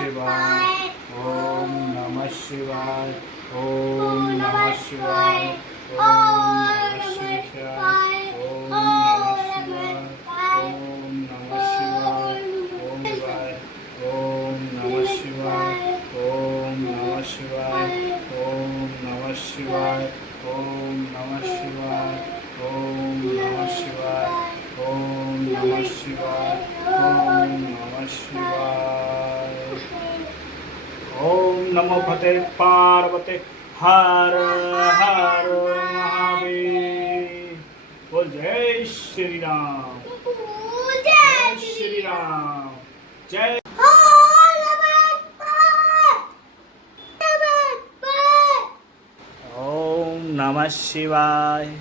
शिवाय ओम नमः शिवाय ओम नमः शिवाय ओम नमः शिवाय ओम नमः शिवाय ओम नमः शिवाय ओम नमः शिवाय ओम नमः शिवाय ओम नमः शिवाय ओम नमः शिवाय ओम नमः शिवाय ओम नमः शिवाय ओम नमो भगवते पार्वते हर हर महादेव। बोल जय श्री राम, जय श्री राम, जय। ओम नमः शिवाय।